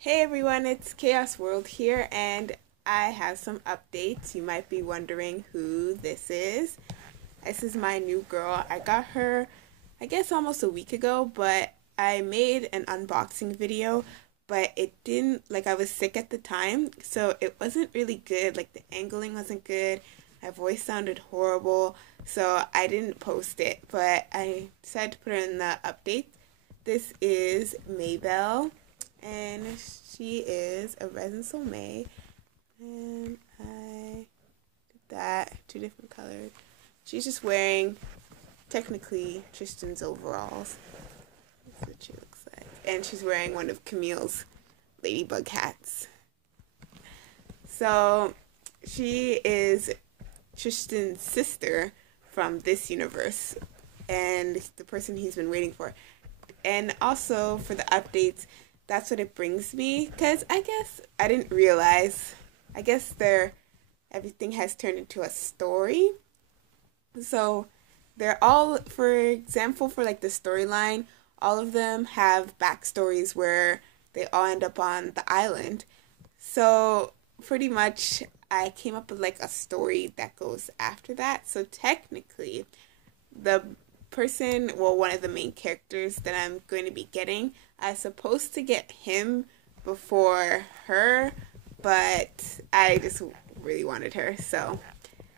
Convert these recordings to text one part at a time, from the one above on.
Hey everyone, it's Chaos World here, and I have some updates. You might be wondering who this is. This is my new girl. I got her, I guess, almost a week ago, but I made an unboxing video, but it didn't, I was sick at the time, so it wasn't really good. Like, the angling wasn't good. My voice sounded horrible, so I didn't post it, but I decided to put her in the update. This is Maybell, and she is a resin soulmate, and I did that, two different colors. She's just wearing, technically, Tristan's overalls. That's what she looks like. And she's wearing one of Camille's ladybug hats. So, she is Tristan's sister from this universe, and the person he's been waiting for. And also, for the updates, that's what it brings me, because I guess I didn't realize, I guess everything has turned into a story. So they're all, for example, for like the storyline, all of them have backstories where they all end up on the island. So pretty much I came up with like a story that goes after that. So technically, the person, well, one of the main characters that I'm going to be getting, I was supposed to get him before her, but I just really wanted her, so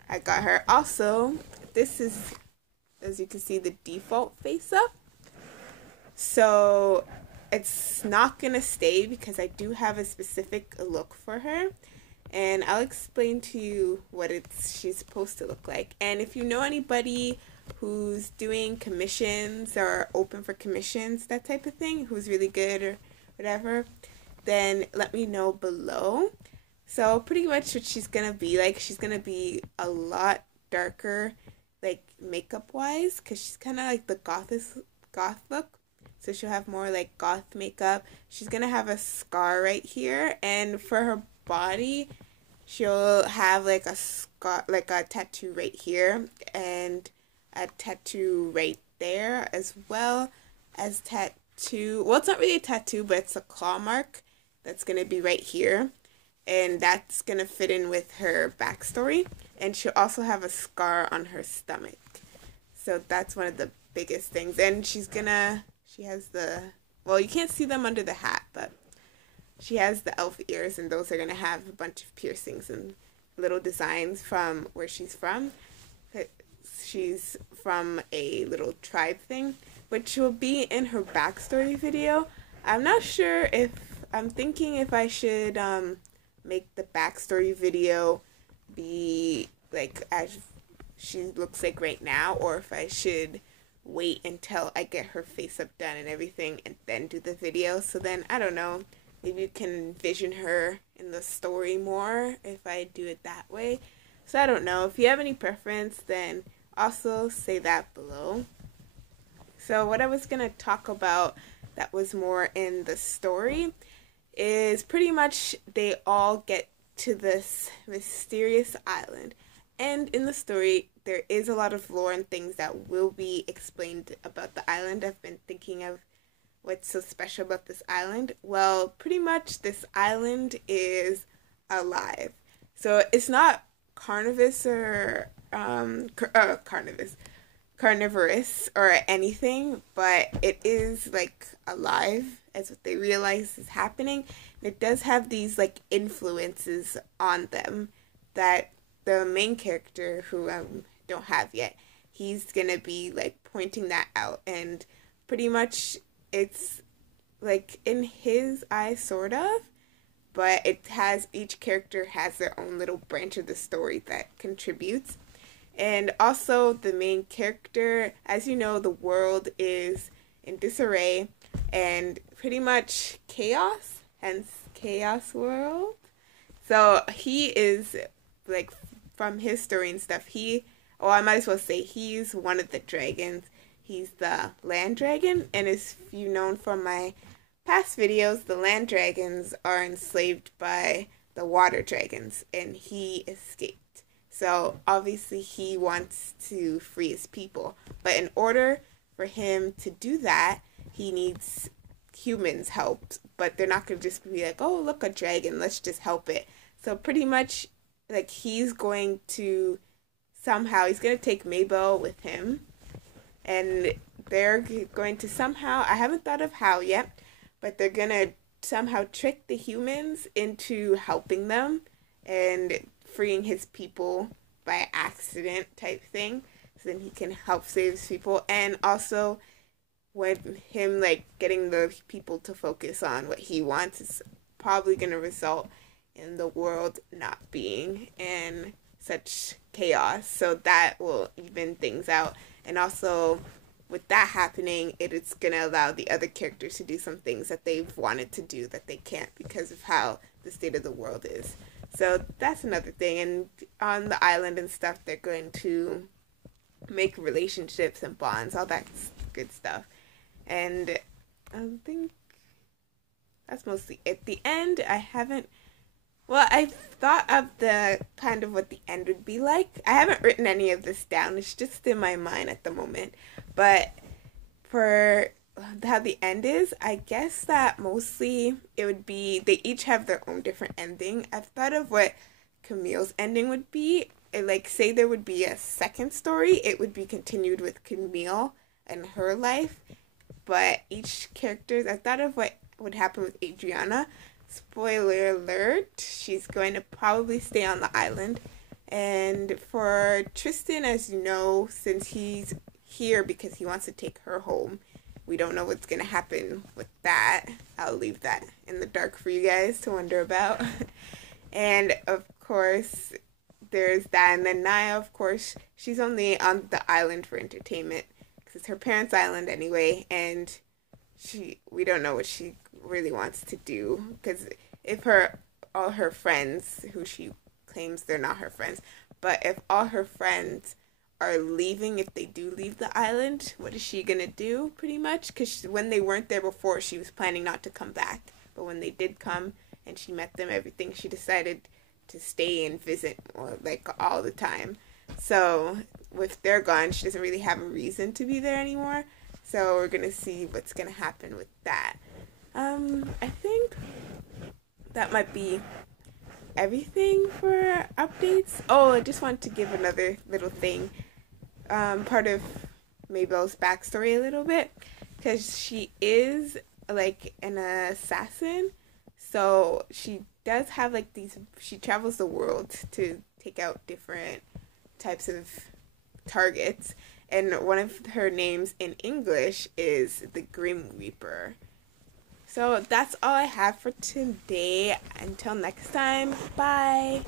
I got her. Also, this is, as you can see, the default face up. So it's not going to stay because I do have a specific look for her. And I'll explain to you what she's supposed to look like. And if you know anybody who's doing commissions or open for commissions, that type of thing, who's really good or whatever, then let me know below. So pretty much what she's gonna be like, she's gonna be a lot darker, like makeup wise, because she's kind of like the goth look. So she'll have more like goth makeup. She's gonna have a scar right here, and for her body, she'll have like a scar, like a tattoo right here, and a tattoo right there, as well as tattoo. Well, it's not really a tattoo, but it's a claw mark that's gonna be right here, and that's gonna fit in with her backstory. And she'll also have a scar on her stomach. So that's one of the biggest things. And she has the, well, you can't see them under the hat, but she has the elf ears, and those are going to have a bunch of piercings and little designs from where she's from. She's from a little tribe thing, which will be in her backstory video. I'm not sure if, I'm thinking if I should make the backstory video be like as she looks like right now, or if I should wait until I get her face up done and everything and then do the video. So then, I don't know, maybe you can envision her in the story more if I do it that way. So I don't know. If you have any preference, then also say that below. So what I was going to talk about that was more in the story is pretty much they all get to this mysterious island. And in the story, there is a lot of lore and things that will be explained about the island. I've been thinking of what's so special about this island. Well, pretty much this island is alive. So it's not carnivorous or carnivorous or anything, but it is like alive, as what they realize is happening. And it does have these like influences on them that the main character, who I don't have yet, he's gonna be like pointing that out. And pretty much it's like in his eyes, sort of, but it has, each character has their own little branch of the story that contributes. And also the main character, as you know, the world is in disarray and pretty much chaos, hence Chaos World. So he is like, from his story and stuff, I might as well say he's one of the dragons. He's the land dragon, and as you known from my past videos, the land dragons are enslaved by the water dragons, and he escaped. So obviously he wants to free his people, but in order for him to do that, he needs humans help, but they're not going to just be like, oh, look, a dragon, let's just help it. So pretty much, like, he's going to somehow, he's going to take Mabel with him, and they're going to somehow, I haven't thought of how yet, but they're going to somehow trick the humans into helping them and freeing his people by accident type thing, so then he can help save his people. And also with him like getting the people to focus on what he wants is probably going to result in the world not being in such chaos, so that will even things out. And also with that happening, it is going to allow the other characters to do some things that they've wanted to do that they can't because of how the state of the world is. So that's another thing. And on the island and stuff, they're going to make relationships and bonds, all that good stuff. And I think that's mostly it. The end, I haven't, well, I've thought of the kind of what the end would be like. I haven't written any of this down. It's just in my mind at the moment. But for how the end is, I guess that mostly it would be, they each have their own different ending. I've thought of what Camille's ending would be. Like, say there would be a second story, it would be continued with Camille and her life. But each character, I thought of what would happen with Adriana. Spoiler alert, she's going to probably stay on the island. And for Tristan, as you know, since he's here because he wants to take her home, we don't know what's going to happen with that. I'll leave that in the dark for you guys to wonder about. And of course, there's that. And then Naya, of course, she's only on the island for entertainment because it's her parents' island anyway. And we don't know what she really wants to do, because if all her friends, who she claims they're not her friends, but if all her friends are leaving, if they do leave the island, what is she gonna do, pretty much? Because when they weren't there before, she was planning not to come back, but when they did come and she met them, everything, she decided to stay and visit like all the time. So with they're gone, she doesn't really have a reason to be there anymore. So we're gonna see what's gonna happen with that. I think that might be everything for updates. Oh, I just wanted to give another little thing. Part of Mabel's backstory a little bit, because she is like an assassin. So she does have like she travels the world to take out different types of targets. And one of her names in English is the Grim Reaper. So that's all I have for today. Until next time, bye.